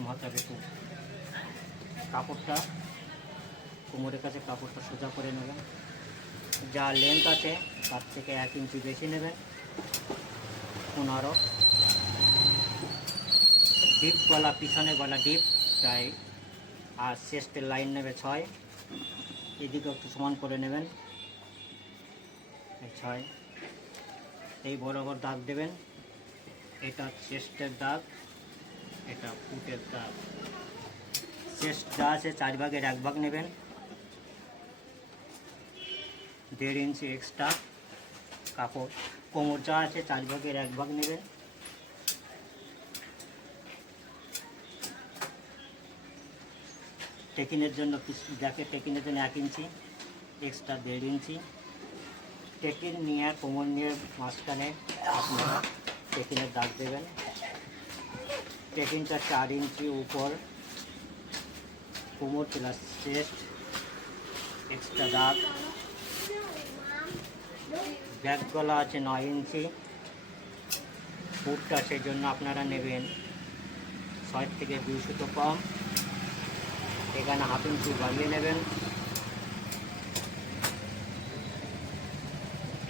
বাম হাতে একটু কাপড়টা, কোমরের কাছে কাপড়টা সোজা করে নেবেন। যা লেন্থ আছে, তার থেকে এক ইঞ্চি বেশি নেবেন। পনেরো। ডিপ গলা পিছনে গলা ডিপ তাই আর চেস্টের লাইন নেবে ছয়। এদিকে একটু সমান করে নেবেন। ছয়। এই বরাবর দাগ দেবেন। এটা চেস্টের দাগ। এটা ফুটের দাগ চেস্ট যা আছে চার ভাগের এক ভাগ নেবেন। দেড় ইঞ্চি এক্সট্রা কাপড়। কোমর যা আছে চার ভাগের এক ভাগ নেবেন। টেকিনের জন্য জ্যাকেট টেকিনের জন্য এক ইঞ্চি এক্সট্রা দেড় ইঞ্চি। টেকিন নিয়ে, কোমর নিয়ে মাঝখানে আপনারা টেকিনের দাগ দেবেন। টেকিনটা চার ইঞ্চি উপর কোমর প্লাস চেস্ট এক্সট্রা দাগ ব্যাক গলা আছে নয় ইঞ্চি। ফুটটা সেই জন্য আপনারা নেবেন ছয় থেকে দুইশো তো কম। এখানে হাফ ইঞ্চি বাড়িয়ে নেবেন।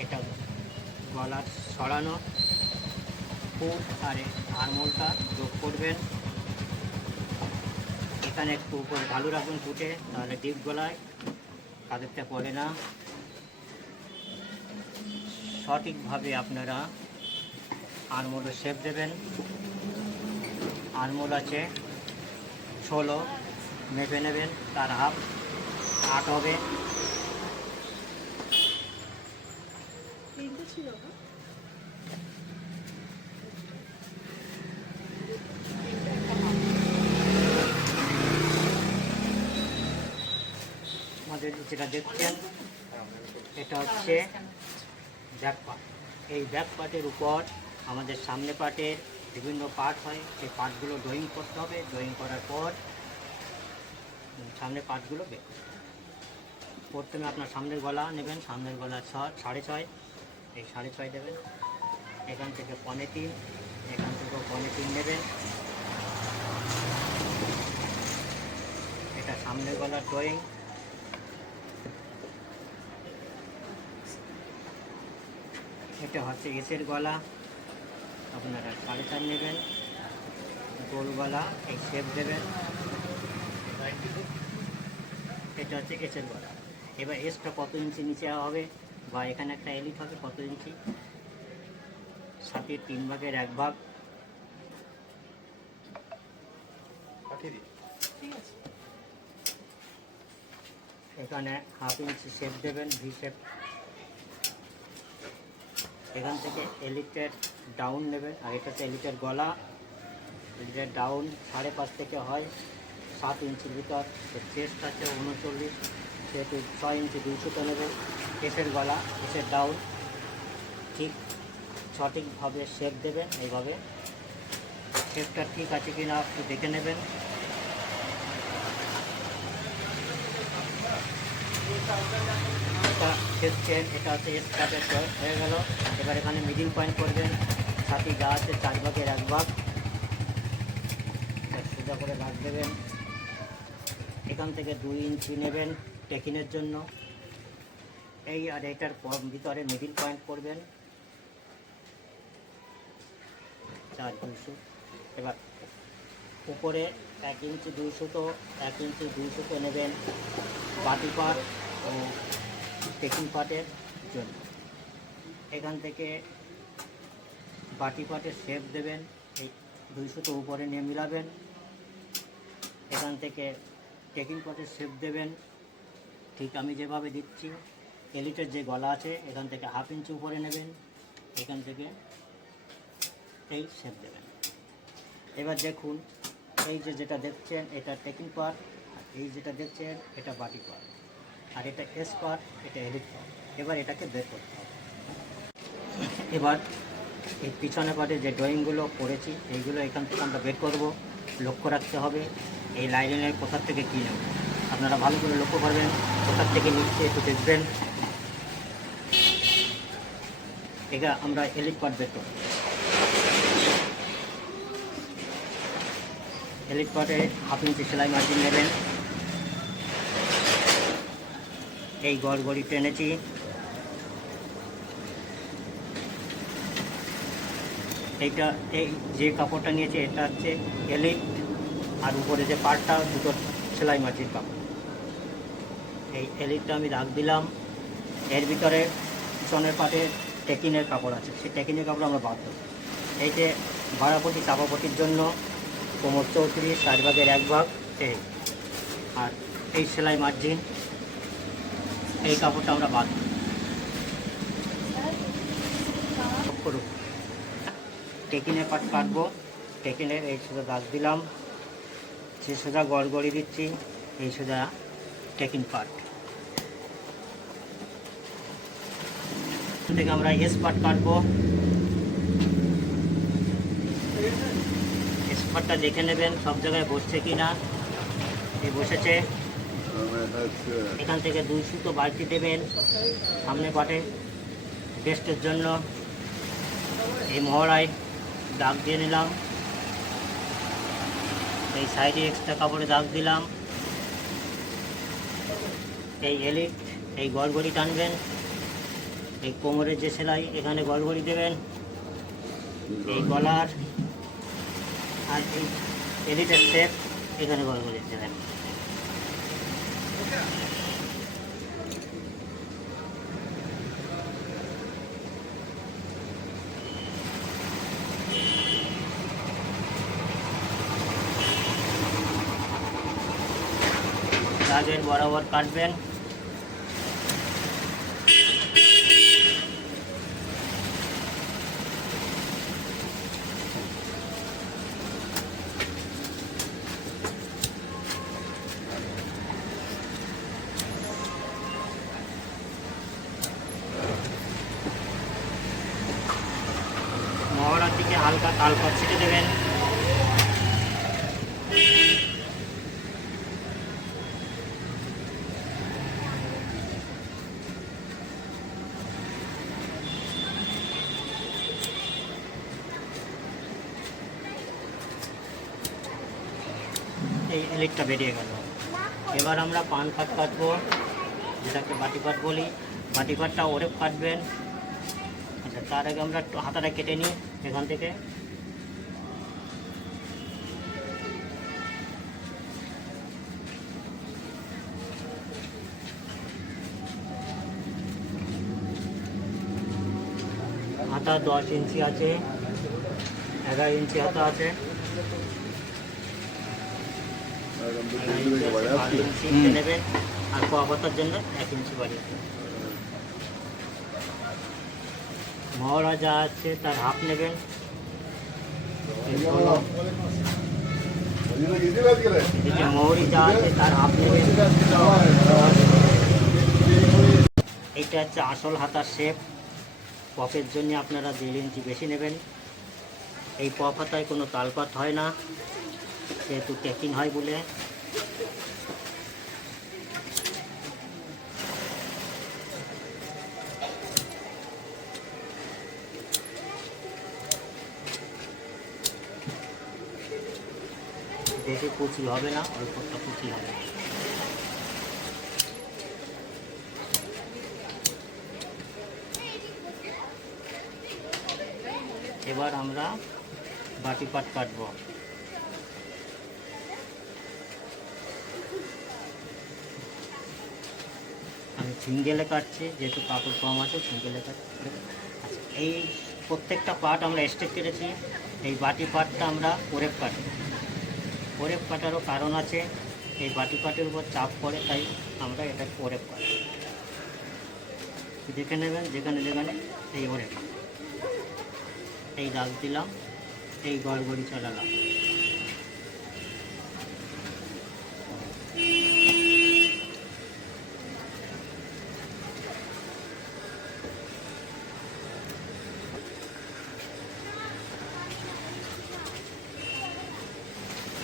এটা গলা সরানো। ফুট আর আরমোলটা যোগ করবেন। এখানে একটু উপর ভালো রাখুন ফুটে, তাহলে ডিপ গলায় কাদেরটা পড়ে না। সঠিকভাবে আপনারা আরমোলের শেপ দেবেন। আরমোল আছে ষোলো, মেপে নেবেন, তার হাফ, আট হবে। ছিল না আমাদের যেটা দেখছেন, এটা হচ্ছে ব্যাক পার্ট এই ব্যাক পার্টের উপর আমাদের সামনে পার্টের বিভিন্ন পার্ট হয়, সেই পার্টগুলো ড্রয়িং করতে হবে। ড্রয়িং করার পর সামনে পার্টগুলো বের। প্রথমে আপনার সামনের গলা নেবেন, সামনের গলা ছ সাড়ে ছয়। এই সাড়ে ছয় দেবেন। এখান থেকে পনে তিন, এখান থেকেও পনে তিন নেবেন। এটা সামনের গলার ড্রয়িং এটা হচ্ছে এসের গলা। আপনারা সাড়ে চার নেবেন গোল গলা এই শেপ দেবেন। এটা হচ্ছে এসের গলা। এবার এসটা কত ইঞ্চি নিচে হবে বা এখানে একটা এলিট হবে কত ইঞ্চি? সাথে তিন ভাগের এক ভাগ। এখানে হাফ ইঞ্চি শেপ দেবেন ভি শেপ এখান থেকে এলিটের ডাউন নেবেন আর এটা হচ্ছে এলিটের গলা। এলিটের ডাউন সাড়ে পাঁচ থেকে হয় সাত ইঞ্চির ভিতর। চেস্ট আছে উনচল্লিশ সেহেতু ছয় ইঞ্চি দুইশোতে নেবেন কেসের গলা কেসের ডাউন ঠিক সঠিকভাবে শেপ দেবেন এইভাবে। শেপটা ঠিক আছে কি না একটু দেখে নেবেন। এটা চেন এটা হচ্ছে এস কাপের হয়ে গেল। এবার এখানে মিডিল পয়েন্ট করবেন। সাথে যা আছে, চার ভাগের এক ভাগ। সোজা করে রাখ দেবেন। এখান থেকে দুই ইঞ্চি নেবেন টেকিনের জন্য। এই আর এটার ভিতরে মিডিল পয়েন্ট করবেন। চার দুইশো এবার উপরে এক ইঞ্চি দুইশো তো, এক ইঞ্চি দুইশো নেবেন বাটি ও টেকিং পাটের জন্য। এখান থেকে বাটি পাটের শেপ দেবেন, এই দুইশো তো উপরে নিয়ে মিলাবেন। এখান থেকে টেকিং পাটের শেপ দেবেন। ঠিক আমি যেভাবে দিচ্ছি, এলিটের যে গলা আছে, এখান থেকে হাফ ইঞ্চি উপরে নেবেন। এখান থেকে এই শেপ দেবেন। এবার দেখুন, এই যে যেটা দেখছেন, এটা টেকিং পার্ট এই যেটা দেখছেন, এটা বাটি পার্ট আর এটা এস পার্ট এটা এলিট পার্ট এবার এটাকে বের করতে হবে। এবার এই পিছনে পার্টে যে ড্রয়িংগুলো করেছি, এইগুলো এখান থেকে আমরা বের করব। লক্ষ্য রাখতে হবে এই লাইনের কোথার থেকে কী নেব। আপনারা ভালো করে লক্ষ্য করবেন, কোথার থেকে নিচ্ছে একটু দেখবেন। এটা আমরা এলিট পার্ট বের করব। এলিট পাটে হাফ ইঞ্চি সেলাই মার্জিন নেবেন। এই গড়গড়ি টেনেছি। এইটা, এই যে কাপড়টা নিয়েছে, এটা হচ্ছে এলিট আর উপরে যে পাটটা দুটো সেলাই মার্জিন কাপড়। এই এলিটটা আমি রাখ দিলাম। এর ভিতরে পিছনের পাটে টেকিনের কাপড় আছে। সেই টেকিনের কাপড় আমরা বাদ দেবো। এই যে ভাড়াপটি চাপাপটির জন্য কোমর চৌত্রিশ চার ভাগের এক ভাগ, এই। আর এই সেলাই মার্জিন এই কাপড়টা আমরা বাদ দেব। করুন টেকিনের পাট কাটবো। টেকিনের এই সোজা দাগ দিলাম। যে সোজা গড়গড়ি দিচ্ছি, এই সোজা টেকিন পাট। থেকে আমরা এস পাট কাটবো। এস পাটটা দেখে নেবেন, সব জায়গায় বসছে কি না এই বসেছে। এখান থেকে দুই সুতো বালতি দেবেন, সামনে পাটে। টেস্টের জন্য এই মহড়ায় দাগ দিয়ে নিলাম। এই সাইডে এক্সট্রা কাপড়ে দাগ দিলাম। এই এলিট এই গড়গড়ি টানবেন। এই কোমরের যে সেলাই, এখানে গড়গড়ি দেবেন। এই গলার আর এই এলিটের স্টেপ এখানে গড়গড়ি দেবেন। দাগের বরাবর কাটবেন। এই বেরিয়ে গেল। এবার আমরা পান পাট কাটবো যেটাকে বাটি পাট বলি। বাটি পাটটা ওরেপ কাটবেন আচ্ছা তার আগে আমরা হাতাটা কেটে নিই এখান থেকে। হাতা দশ ইঞ্চি আছে, এগারো ইঞ্চি হাতা আছে। নেবেন আর কোয়াপাতার জন্য এক আছে তার হাফ নেবেন। মৌরি আছে তার হাফ নেবেন এইটা হচ্ছে আসল হাতার শেপ পপের জন্য আপনারা দেড় ইঞ্চি বেশি নেবেন এই পপ হাতায় কোনো তালপাত হয় না যেহেতু ট্যাকিং হয় বলে। বেশি কুচি হবে না অল্পটা কুচি হবে এবার আমরা বাটি পাট কাটবো। সিঙ্গেলে কাটছে, যেহেতু কাপড় কম আছে, সিঙ্গেলে কাটছে। আচ্ছা এই প্রত্যেকটা পার্ট আমরা স্টেপ কেটেছি, এই বাটি পাটটা আমরা ওরেপ কাটব ওরেপ কাটারও কারণ আছে, এই বাটি পাটের উপর চাপ পড়ে, তাই আমরা এটা ওরেপ কাটব দেখে নেবেন, যেখানে যেখানে এই ওরেপ। এই দাগ দিলাম, এই গড়গড়ি চালালাম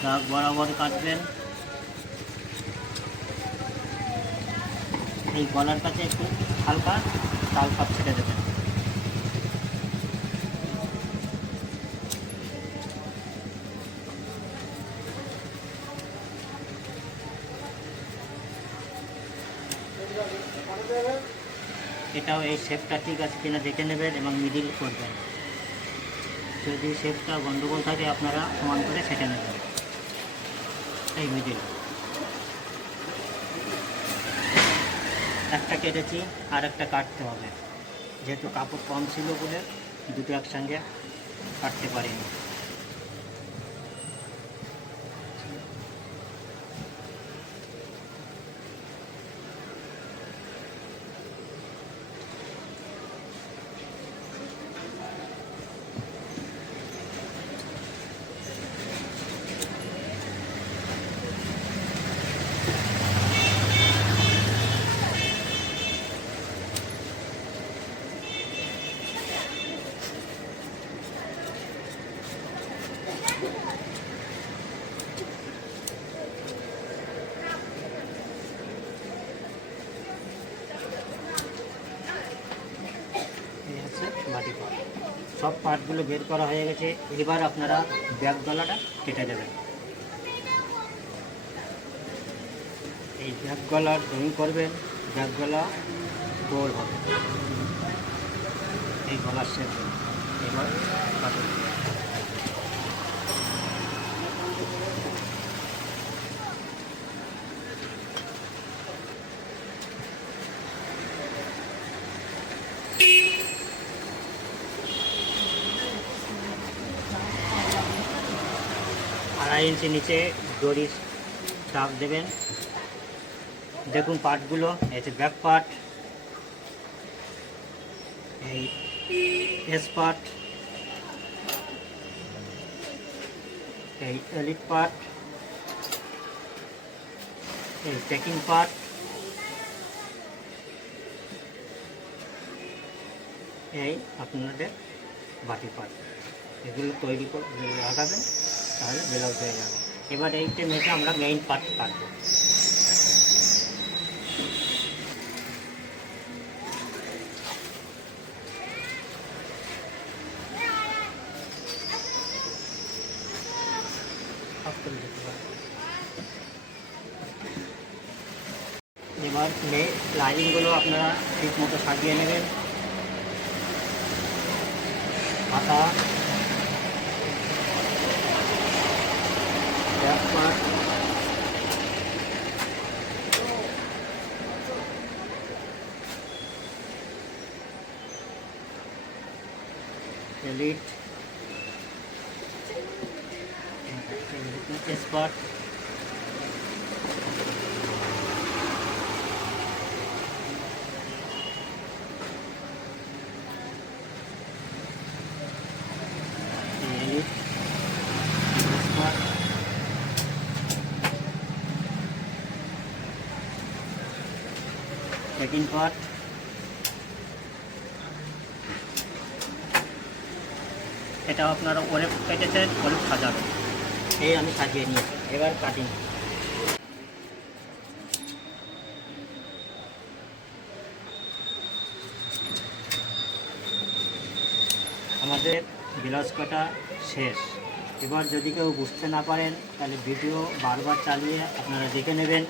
দাগ বরাবর কাটবেন। এই গলার কাছে একটু হালকা তাল পাপ ছেড়ে দেবেন। এটাও এই শেপটা ঠিক আছে কিনা দেখে নেবেন এবং মিডিল করবেন। যদি শেপটা গণ্ডগোল থাকে আপনারা সমান করে সেটে নেবেন। এই মিডিল একটা কেটেছি আর একটা কাটতে হবে। যেহেতু কাপড় কম ছিল বলে দুটো একসঙ্গে কাটতে পারিনি এই হচ্ছে বাটি পাট সব পার্টগুলো বের করা হয়ে গেছে। এবার আপনারা ব্যাগ গলাটা কেটে দেবেন এই ব্যাগ গলা ড্রয়িং করবেন। ব্যাগ গলা গোল হবে। এই গলার শেপ এবার কাটুন আড়াই ইঞ্চি নিচে দড়ির চাপ দেবেন। দেখুন পার্টগুলো এই ব্যাক পার্ট, এই এস পার্ট, এই এলিট পার্ট, এই টেকিং পার্ট, এই আপনাদের বাটি পার্ট। এগুলো তৈরি করে লাগাবেন। তাহলে ব্লাউজ হয়ে যাবে। এবার এইটা মেখে আমরা মেইন পার্ট দিতে এবার লাইনিংগুলো আপনারা ঠিক মতো সাজিয়ে নেবেন। পাতা ব্যাক পার্ট এলিট স্পার্ট এলিট স্পার্ট সেকেন্ড পার্ট এটা আপনারা ওরে কেটেছেন ওরে সাজাবেন এই আমি সাজিয়ে নিয়েছি। এবার কাটিং আমাদের ব্লাউজ কাটা শেষ। এবার যদি কেউ বুঝতে না পারেন, তাহলে ভিডিও বারবার চালিয়ে আপনারা দেখে নেবেন।